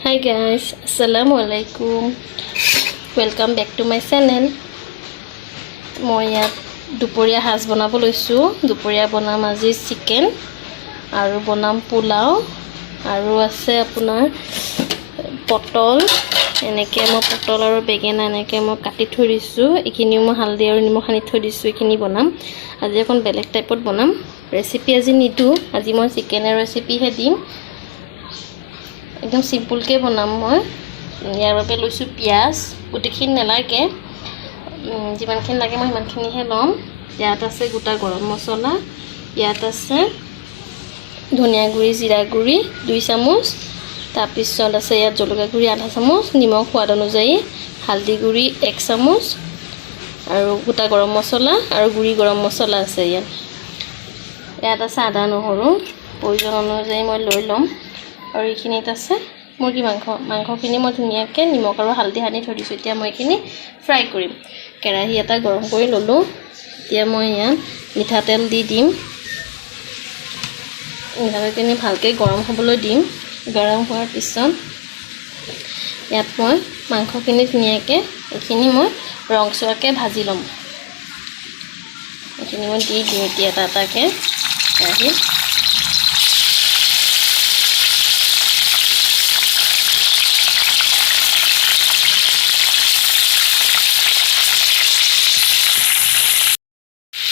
Hi guys, Assalamualaikum. Welcome back to my channel. মই ইয়াত দুপৰীয়া সাজ বনাব লৈছো। দুপৰীয়া বনাম আজি চিকেন আৰু বনাম পোলাও আৰু আছে আপোনাৰ পটল। এনেকৈ মই পটল আৰু বেঙেনা এনেকৈ মই কাটি থৈ দিছো। এইখিনি মই হালধি আৰু নিমখ সানি থৈ দিছো। এইখিনি বনাম আজি এখন বেলেগ টাইপত বনাম। ৰেচিপি আজি নিদু। আজি মই চিকেনৰ ৰেচিপিহে দিম। एकदम सिम्पल के बनाम मैं यार बारे लैसो पियाज गोटेखिनि नालागे जिमानखिनि लागे मैं सिमानखिनिहे लम। इयात आछे गोटा गरम मसला, इयात आछे धनिया गुड़ी जीरा गुड़ी 2 चामच, तारपिছত आछे इयात जलकिया गुड़ी आधा चामच, निमख स्वाद अनुयायी, हालधि गुड़ी 1 चामच और गोटा गरम मसला और गुड़ी गरम मसला आछे। इयात आछे आदा নহৰু प्रयोजन अनुयायी मैं লৈ लम। और ये आछे मुर्गी मांसखिनि मैं धुनियाके निमख और हालधि सानी थৈ दिছোঁ। এতিয়া মই এইখিনি फ्राई কৰিম। केराही এটা गरम কৰি ললো। এতিয়া মই ইয়াত মিঠাতেল দি দিম। মিঠাতেলখিনি ভালকে গৰম হ'বলৈ দিম। গৰম হোৱাৰ পিছত ইয়াত মই মাংসখিনি ধুনিয়াকে এইখিনি মই ৰংচোৱাকে ভাজি লম। এইখিনি মই দি দিম এতিয়া এটা এটাকে কেৰাহীত।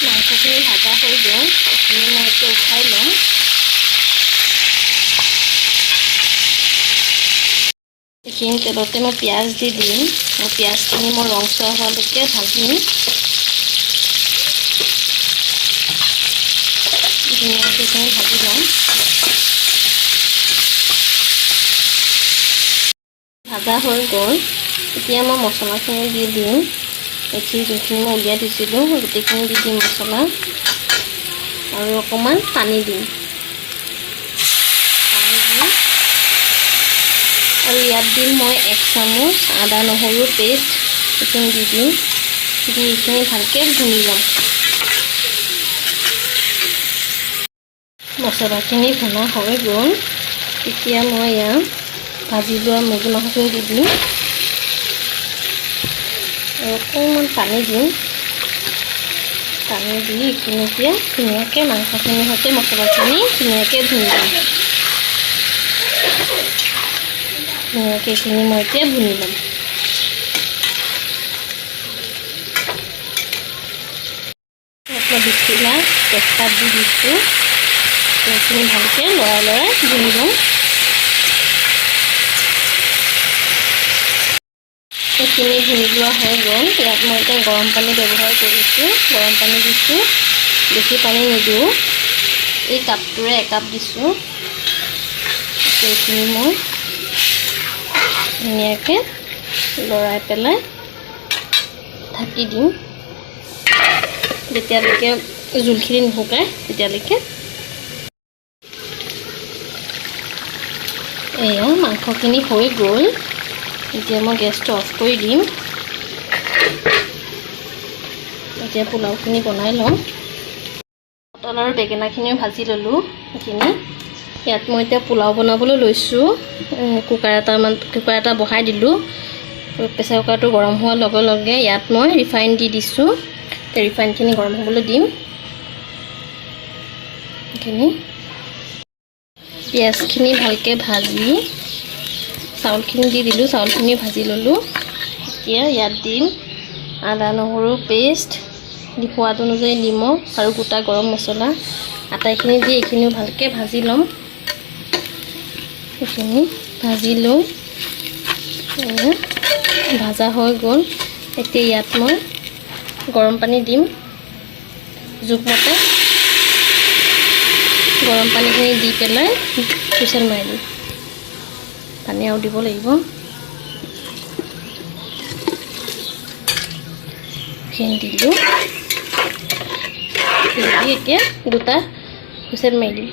मांसखिनि भाजा हो गए। এইখিনি মই এতিয়া উঠাই লম। এইখিনি তেলতে মই পিঁয়াজ দি দিম। পিঁয়াজখিনি মই ৰংচোৱা হোৱালৈকে ভাজিম। ধুনীয়াকৈ এইখিনি ভাজি লম। ভাজা হৈ গ'ল। এতিয়া মই মছলাখিনি দি দিম। এইখিনি যিখিনি মই উলিয়াই দিছিলোঁ গোটেইখিনি দি দিম মছলা আৰু অকণমান পানী দিম। আৰু ইয়াত দিম মই 1 চামুচ আদা নহৰু পেষ্ট। এইখিনি দি দিম। দি এইখিনি ভালকৈ ভুনি ল'ম। মছলাখিনি ভুনা হৈ গ'ল। এতিয়া মই ইয়াত ভাজি লোৱা মুৰ্গী মাংসখিনি দি দিম আৰু অকণমান পানী দিম। পানী দি এইখিনি এতিয়া ধুনীয়াকৈ মাংসখিনিৰ সৈতে মছলাখিনি ধুনীয়াকৈ ভুনি ল'ম। ধুনীয়াকৈ এইখিনি মই এতিয়া ভুনি ল'ম। মই দিছিলা তেজপাত দি দিছোঁ। এইখিনি ভালকৈ লৰাই লৰাই ভুনি ল'ম। এইখিনি ভুনি লোৱা হৈ গ'ল। ইয়াত মই এতিয়া গৰম পানী ব্যৱহাৰ কৰিছোঁ। গৰম পানী দিছোঁ। বেছি পানী নিদিওঁ। এই কাপটোৰে 1 কাপ দিছোঁ। এইখিনি মই ধুনীয়াকৈ লৰাই পেলাই ঢাকি দিম যেতিয়ালৈকে জোলখিনি নুশুকায় তেতিয়ালৈকে। এয়া মাংসখিনি হৈ গ'ল। এতিয়া মই গেছটো অফ কৰি দিম। এতিয়া পোলাওখিনি বনাই ল'ম। পটল আৰু বেঙেনাখিনিও ভাজি ল'লোঁ। এইখিনি ইয়াত মই এতিয়া পোলাও বনাবলৈ লৈছোঁ। কুকাৰ এটা বহাই দিলোঁ। প্ৰেছাৰ কুকাৰটো গৰম হোৱাৰ লগে লগে ইয়াত মই ৰিফাইন দি দিছোঁ। ৰিফাইনখিনি গৰম হ'বলৈ দিম। এইখিনি পিঁয়াজখিনি ভালকৈ ভাজি চাউলখিনি দি দিলোঁ। চাউলখিনি ভাজি ল'লোঁ। এতিয়া ইয়াত দিম আদা নহৰু পেষ্ট, সোৱাদ অনুযায়ী নিমখ আৰু গোটা গৰম মছলা। আটাইখিনি দি এইখিনিও ভালকৈ ভাজি ল'ম। এইখিনি ভাজি লৈ ভাজা হৈ গ'ল। এতিয়া ইয়াত মই গৰম পানী দিম। জোখমতে গৰম পানীখিনি দি পেলাই হুইচেল মাৰি দিম। পানী আৰু দিব লাগিব। এইখিনি দিলোঁ। এতিয়া দুটা হুইচেল মাৰি দিম।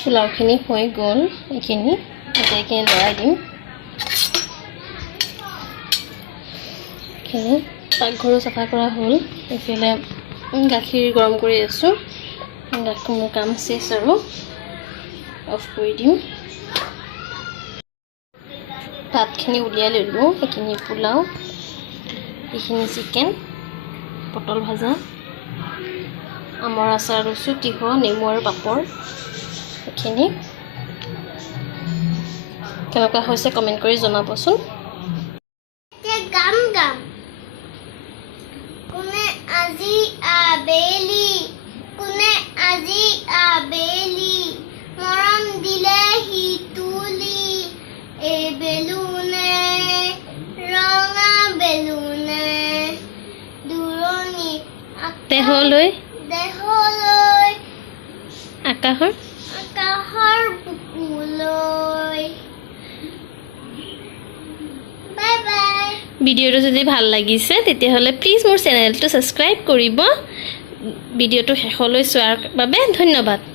পোলাওখিনি হৈ গ'ল। এইখিনি এতিয়া এইখিনি লৰাই দিম। এইখিনি পাকঘৰো চাফা কৰা হ'ল। এইফালে গাখীৰ গৰম কৰি আছোঁ। মোৰ কাম চেছ আৰু অফ কৰি দিম ভাতখিনি উলিয়াই ললোঁ সেইখিনি পোলাও এইখিনি চিকেন পটল ভাজা আমৰ আচাৰ লৈছোঁ তিহ নেমু আৰু পাপৰ এইখিনি কেনেকুৱা হৈছে কমেণ্ট কৰি জনাবচোন গাম গাম কোনে আজি আবেলি মৰম দিলে হিতুলি এই বেলুনে ৰঙা বেলুনে দূৰণি দেহলৈ আকাশৰ বুকুলৈ বাই বাই ভিডিঅ'টো যদি ভাল লাগিছে তেতিয়াহ'লে প্লিজ মোৰ চেনেলটো ছাবস্ক্ৰাইব কৰিব ভিডিঅ'টো শেষলৈ চোৱাৰ বাবে ধন্যবাদ